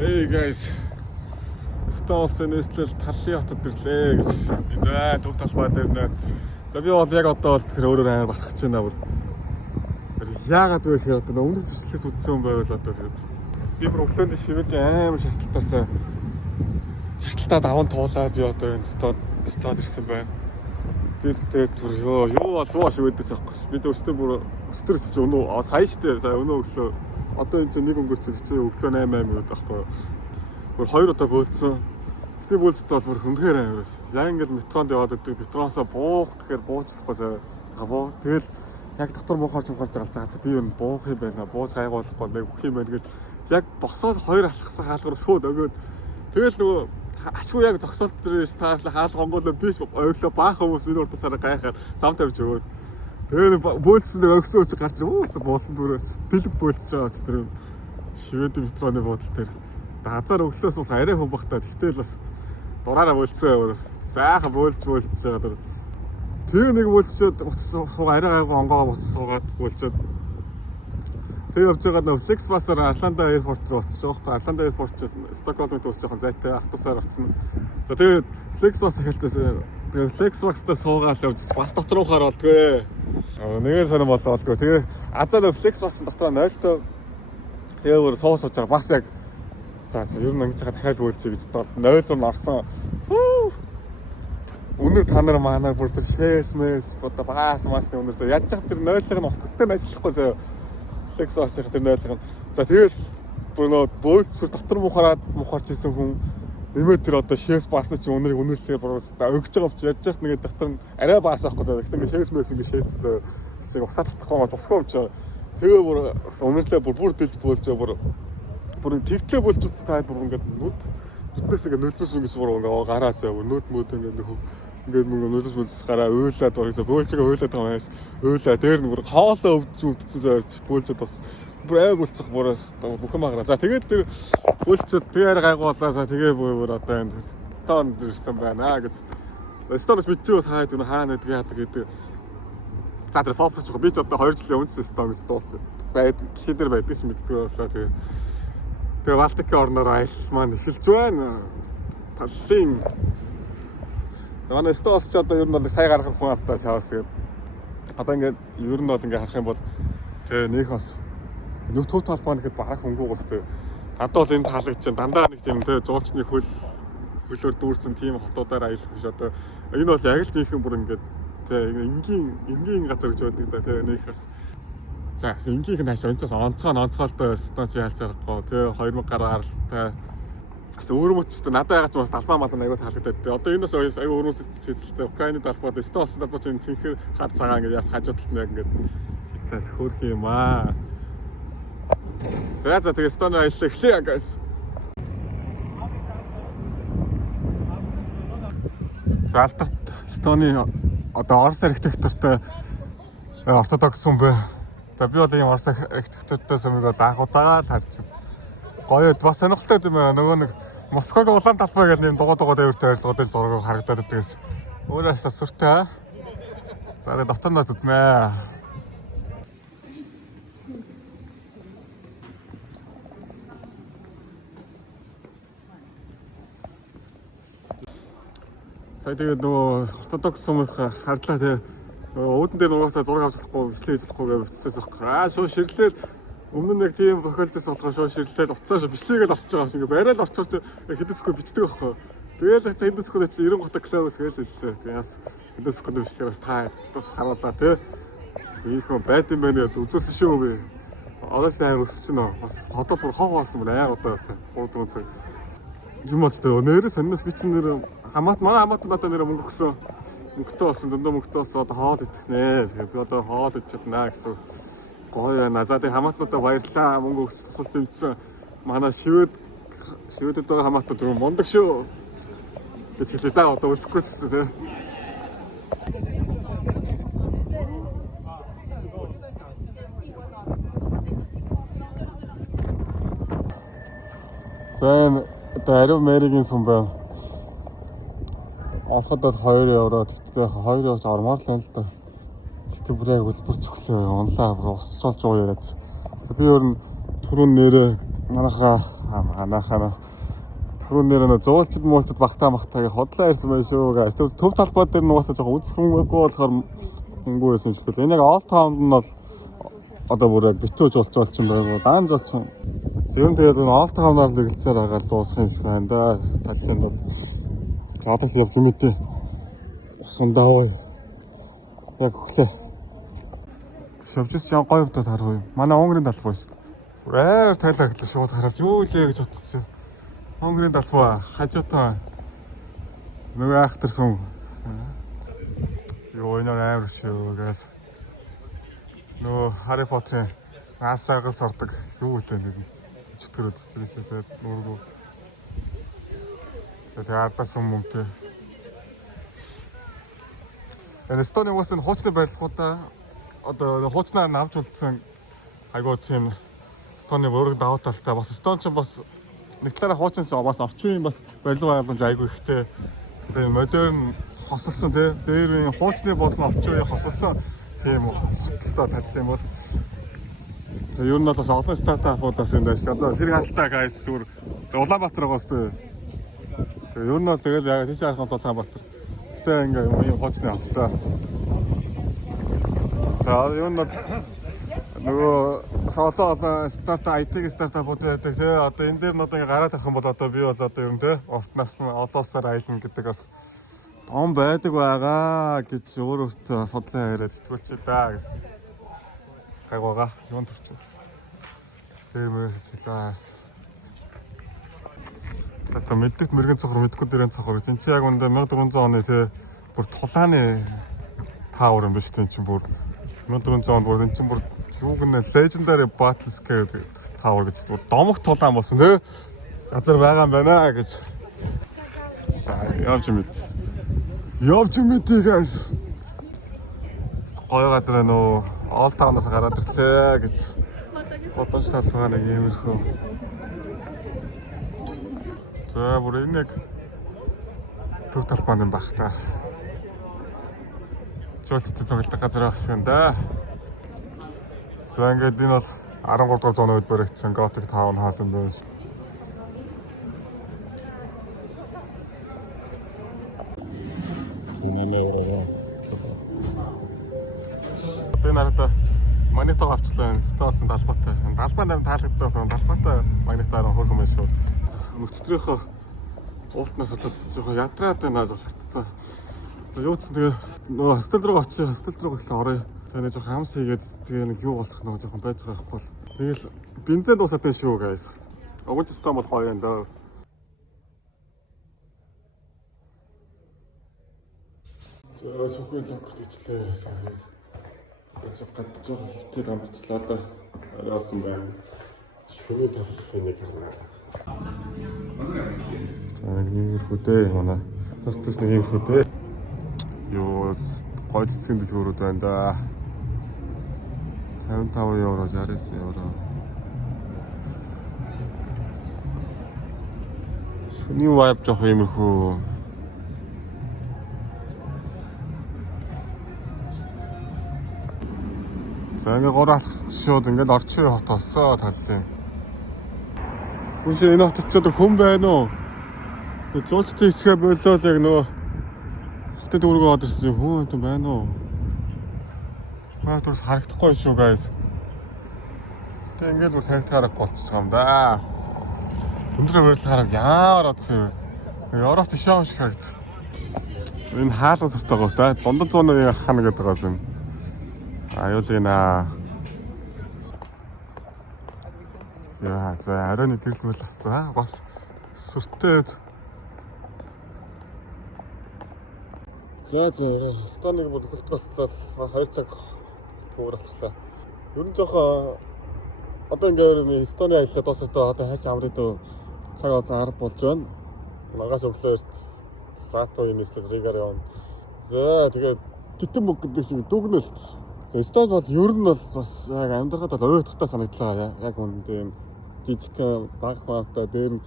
Hey guys. Столсын нэслэл талын хотод ирлээ гэж. Энэ төв талбай дээр нэ. За би бол яг одоо бол тэгэхээр өөрөөр амар барах гэж байна бүр. Яагаад вэ гэхээр одоо өмнөх бичлэгээс үдсэн юм байвал одоо тэгээд би бүр өглөөнд шивэд амар шалталтаа даван туулаад би одоо энэ стад ирсэн байна. Би тэгээд бүр юу болов шивэдээс авахгүй. Бид өөртөө бүр өстөр чи өнөө сая штэ сая өнөө өглөө одоо энэ чинь нэг өнгөрч чи өглөө 8 минут байхгүй. Бүр 2 удаа бөөлцсөн. Гэтэ бөөлцөд бол бүр хөнгөөр амирс. Яг ингээл метронд яваад идэг. Метроосоо буух гэхээр буучихгүй тавуу. Тэгэл яг дотор муухаарч байгаа. За би энэ буух юм байна. Бууж гайгуулахгүй нэг өгөх юм байна гэж яг босоод 2 алхсан хаалгаар шууд өгөөд тэгэл нөгөө ашгүй яг зогсоолт дээр таарлаа хаалгонгоо би ч ойлоо баах хүмүүс энэ уртасаараа гайхаад зам тавьж өгөөд тэгээ бөөлцсөн өгсөн үуч гарч уус буулсан дөрөөс дэлг бөөлж байгаа ч тэр шивэд метроны буудлын дээр дазаар өглөөс бол арай хүн багтаа тэгтэл бас дураараа бөөлцсөн сайхан бөөлж байгаа тэр нэг бөөлчөөд суугаа арай гайгүй онгоо буцаж суугаад бөөлчөөд тэг явж байгаа нөө Flixbus-аар Атланта Airport руу очиж байгаа. Атланта Airport-оос Стокгольмд дуусах жоохон зайтай автобусаар очино. За тэгээд Flixbus эхэлчихсэн. Тэгээд Flixbus-таа суугаад явж бас дотор руу хараад тэгээ. Нэгээр сонирм болоодгүй. Тэгээ азаа нөө Flixbus-ын дотроо 0-той тэгээд суус сууж байгаа. Бас яг за ер нь ингэж дахиад бөөлчихье гэж бол 0 руу орсон. Өнөр та нар манаа бүр тэр шэсмэс одоо багаас маасны өнөр яаж ч тэр 0-ыг нь устгахтай ажиллахгүй зөө. Flixbus-ын тэр 0-ыг нь. За тэгээд бүр нөө бөөлцсүр дотор мухаарч ирсэн хүн нэмээд тэр одоо шэс баасна чи өнөрийг өнөрлөөр бүр өгч байгаа ч яаж ч нэг дотор нь арай баас авахгүй зөө. Гэхдээ ингэ шэс мэс ингэ шээцсэн. Чи усаа татахгүй тусгүй юм чи. Тэгээ бүр өнөрлөө бүр дэлж бөөлж бүр тэгтлээ бөөлж та бүр ингэ нүд нүднээс ингэ нөлөөс ингэ бүр ингэ гараа зөө. Нүд мөд ингэ ингээд нөлөөс мөлс гараа уйлаад орохсоо бөөлжгээ уйлаад байгаа юм ааш уйлаа дээр нь бүр хоолоо өвдсөн зөөж бөөлжөд бас бүр айг үлцэх бураас бүхэн магараа. За тэгээд тэр бөөлчөд тэр гайгуулаасаа тэгээ бүр одоо энэ станд ирсэн байна гэж. За станч мэдчихв хаад энэ хаана гэдэг. За тэр фофч би ч одоо 2 жилийн өмнө стан гэж дууссан. Дэлхий дээр байдаг ч мэддэггүй болоо тэгээ Балтикийн орноор аялал маань эхэлж байна. Таллын манай стос ч одоо ер нь бол сая гарах хүн автаа шавс тэгээд одоо ингээд ер нь бол ингээд харах юм бол тэгээ нэг бас нөтөв талбай нэхэд барах хөнгөө гостой. Надад бол энэ таалаг чинь дандаа нэг тийм тэгээ жуулчны хөлөөр дүүрсэн тийм хотуудаар аялах биш одоо энэ бол яг л тийхэн бүр ингээд тэгээ энгийн газар гэж байдаг да тэгээ нэг бас за энгийнх нь хаашаа өнцөөс онцгойлтой стос яалж байгаагүй тэгээ 2000 гараар та бас өөр мөчтэй надад ягаад ч бас талбай малын аягүй таалагдаад. Одоо энэ бас аягүй өөр мөчтэй Украины талбайд стос талбай чинь цэнхэр хар цагаан ингээд яс хажуудалт нэг ингээд хитсаас хөрх юм аа. За тэгээ стоноор аялал эхлэе guys. За алдарт стоны одоо Орос архитектуртай ортодокс хүн бэ. За би бол ийм Орос архитектуртай сүмийг бол анхудаага л харж байна. Гоё бас сонирхолтой юм байна. Нөгөө нэг Москвагийн улаан талбай гэдэг нэм дугуй дээвэртэй харилцагуудад зураг харагдаад байдагс. Өөрөө бас сүртэй. За тэгээ дотор нь үзнэ. Сая тэгээ нөгөө ортодокс сүмх хардлаа тэгээ өөдөн дээр нугасаа зураг авч болохгүй, бичлэг хийхгүй гэж бичсэн. Шууд ширлээд өмнө нэг тийм тохиолдож болохоор шууд ширлээд уцааш бичлэгийг л орчиж байгаа шиг барай л орчуулж хэдэсгүй бичдэг байхгүй. Тэгээд хэдэсгүй чи 90 гот клавс гээл хэллээ. Тэгээс хэдэсгүй бичлэгээс та бас харууллаа тий. Ийхүү байт юм байна гэдэг үзүүлсэн шүү би. Одоо ч амар өсч нөө. Бас одоо бүр хог болсон байна одоо 3 цаг. Юм уу тэ нэрээ саннаас би чинь нэр манай хамаат надад нэр мөнгө өгсөн. Мөнгөтэй болсон зөндөө мөнгөтэй болсон одоо хоол идэх нэ. Тэгээд би одоо хоол идэж чадна гэсэн. Гоё назад хамаатнуудаа баярлаа мөнгө өгч тусалт өгсөн. Манай шивэдэд байгаа хамаатнууд мундаг шүү. Би хэлээ да одоо үзэхгүй ч тий. За одоо ариун мэригийн сүм байна. Ороход бол 2 евро тэгтээ 2 евроч ормоор л байна л да. Гэтэ бүр яг үлбэрч өглөө онлаа усчулж уу яриад. Би өөр нь түрүүн нэрээ манайхаа Манайхаа түрүүн нэр нь зуулчд муулчд багтаа хотлоо ирсэн байх шүү гайс. Төв талбай дээр нь уусаа жоохон үзэх хүн байхгүй болохоор хөнгөө байсан ч гэлээ. Энэ яг Old Town нь бол одоо бүр битүүж болж юм байна. Даанж болчихсон. Ер нь тэгээд Old Town-аар л гэлцээр агаал дуусах юм шиг байна да. Талцанд бол гадагш явж юмэтэй. Усан даваа. Яг өглөө. Шавжс ян гоё удаа харах юм. Манай онгорын талбай шүү дээ. Өөр тайлаагдлаа шууд хараад юу лээ гэж бодчихсон. Онгорын талбай хажуутаа нөгөө ахтарсан. Юу энэ амар шүү гээс. Нөгөө Harry Potter-ын аас жаргал сордог юу лээ нэг чөтгөрөд тийшээ тэгээд нүргүү. Тэгээд ардасан мөнгө. Энэ Эстоны уус нь хуучны барилгуудаа одоо хуучнаар намж үлдсэн айгуу тийм Эстоны бүрэг давуу талтай бас Эстон ч бас нэг талаараа хуучин бас орчин бас барилга байгууламж айгуу ихтэй. Тэгээд модерн хосолсон тий дээр хуучны болон орчин үеийн хосолсон тийм хотолтой талтай юм бол ер нь бол бас олон стартапуудаас энэ байж одоо тэр хальтаа гайс зүгээр Улаанбаатаргоос тий. Тэгээд ер нь бол тэгэл яг тийш харахад Улаанбаатар. Гэтэ ингээ юм хуучны хоттой. Тэгээд ер нь бол нөгөө солоо стартап IT стартапууд байдаг тий. Одоо энэ дээр нь одоо гараад авах юм бол одоо би бол одоо ер нь тий уртнаас нь олоосоор аялна гэдэг бас том байдаг байгаа гэж өөрөөсөө содлоо яриад итгүүлчих даа гэж. Гайгуугаа юунд төрчих. Тэр мөрөж хэлээс. Тэгвэл мэддэгт мэрэгэн цохор мэдгүй дээрэн цохор чинь яг үндэ 1400 оны тий бүр тулааны таавар юм биш тий чинь бүр 1400 он бүр энэ чинь бүр юу гэнэ legendary battles гэдэг таавар гэж бүр домог тулаан болсон тий газар байгаа юм байна гэж. За явж мэдээ guys. Гоё газар нөө Old Town-аас гараад ирлээ гэж. Боломж талбай нэг иймэрхүү. За бүр энэ яг төв талбай юм бах та. Жуулчдын цуглах газар байх юм да. За ингээд энэ бол 13 дугаар зууны үед баригдсан Gothic Town Hall юм байна. Энэ нарада монитор авчлаа. Столсон талбайтай. Талбай нарийн таалагдсан талбайтай монитор хөрх юм шүү. Өчтөрийнхөө ууртнаас болоод жоохон ядраад байна л болчихсон. За юуцсан тэгээ нөгөө хостел руу очиж хостел руу ихлэ орё. Тэгээ нэг жоохон хамс хийгээд тэгээ нэг юу болох нөгөө жоохон байж байгаа байхгүй бол. Тэгэл бензин дуусаад байна шүү guys. Огт систем бол гоё юм даа. За сөхөн локерт ичлээ. Тэгж гадж байгаа хөвтөд амарчлаа да. Яасан байна. Шүний талхлын нэг харна. Нэг хөдөө манай. Хостес нэг юм хөдөө. Юу гой цэцгийн дэлгүүрүүд байна да. 55 евро, 69 евро. Шүний vibe жоох иймэрхүү. За ингээ гор алхсан шууд ингээл орчин үеийн хот болсон таллын. Үгүй энэ хотод ч одоо хүн байна уу? Тэгээ зуулчдын хэсгээ болоо л яг нөгөө хотод өргөө одорсон хүн байна уу? Хаатрус харагдахгүй шүү guys. Тэгээ ингээл бүр харагдахаарах болчихсон юм да. Өндөр байрлал хараг яар одсон юм. Европ тийш явах шиг харагдсан. Энэ хаалга цартаагаас да дундад зууны хана гэдэг байгаа юм. Аюулина. Яа, за арай нэг тэглэмэл авцгаа. Бас сүртэй. За станыг бүр хөлт болтлоо 2 цаг төвөр алхлаа. Ер нь жоохон одоо ингээд Эстоны аяллаа дуусаад одоо хайч амрын дөө цаг одоо 10 болж байна. Маргааш өглөөрт Латвийн нийслэл Ригаар явна. За тэгээд титэн мөг гэдэг шиг дүгнэлт. Эстонд бол ер нь бол бас яг амьдрахад бол ойдохтой санагдлаа. Яг үүндээ жижиг баг багтай дээр нь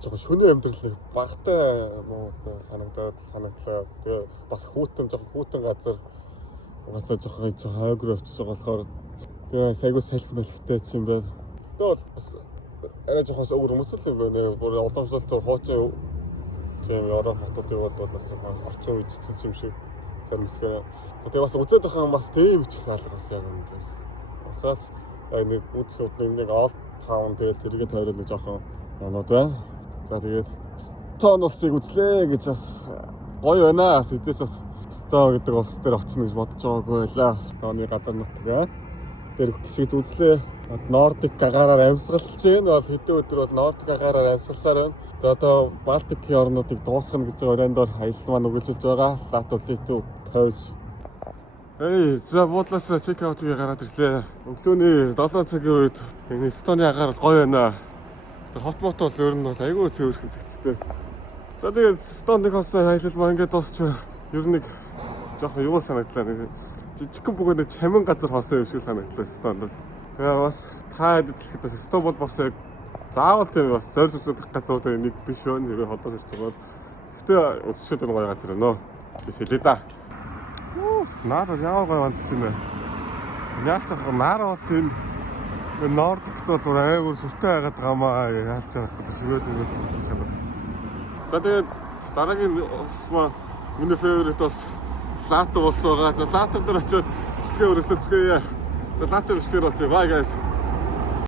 жоохон шөнийн амьдрал нэг багтай муу санагдлаа. Тэгээ бас жоохон хүүтэн газар угаасаа жоохон хойгор өвчсөн болохоор тэгээ сайгүй салхи мэлхтэй юм байна. Тэгтээ бол бас арай жоохон өөр хүмүүсэл юм байна. Бүр уламжлалт хуучин тийм Европ хотуудад бол бас орчин үед цэцэн юм шиг сэрмэсгээр. Тэгээ бас үзээд байгаа бас тийм их алга бас яг юм дээс. Басаас нэг үзэхэд нэг Old Town дээр тэргээд тойрол нэг жоохон юмнууд байна. За тэгээд Stone улсыг үзлээ гэж бас гоё байна. Сэдвээс бас Stone гэдэг улс дээр очино гэж бодож байгаагүй байлаа. Stone-ы газар нутгаа дээр гисгэж үзлээ. Нордик агаараар амьсгалж байна. Бол хэдэн өдөр бол Нордик агаараар амьсгалсаар байна. За одоо Балтикийн орнуудыг дуусгах гэж өрөөндөө аялал маань үргэлжилж байгаа. Латвлитүү тойж. За буудлаас чек аутыг гараад ирлээ. Өглөөний 7 цагийн үед энэ Эстоны агаар гоё байна. Хот мот бол өөр нь бол айгүй цэвэрхэн зэгцтэй. За тэгээд Эстоных бас аялал маань ингээд дуусч ер нь нэг жоохон юу санагдлаа. Нэг жижигхэн бүгэнд чамин газар хоосон юм шиг санагдлаа Эстонд бол. Тэгээ бас та хэдэхэд бас Эстон бол бас яг заавал тийм бас зорж үзэх газар нэг биш байна. Тэр холбоос ирж байгаа. Гэтэ өсчөөд нэг гоё газар өнөө. Би хэлээ да. Наад яаваа гоё онц чинь. Яалч наар бол энэ Нордикт бол аюул сүртэй байгаад байгаамаа яалч байгаа шигөөд гэсэн хадас. За тэгээд дараагийн улс маа миний фаворит бас Латв улс байгаа. За Латв дээр очиод бичлэгээ өргөсөлцгөөе. За Латв бичлэгээр болцгоо guys.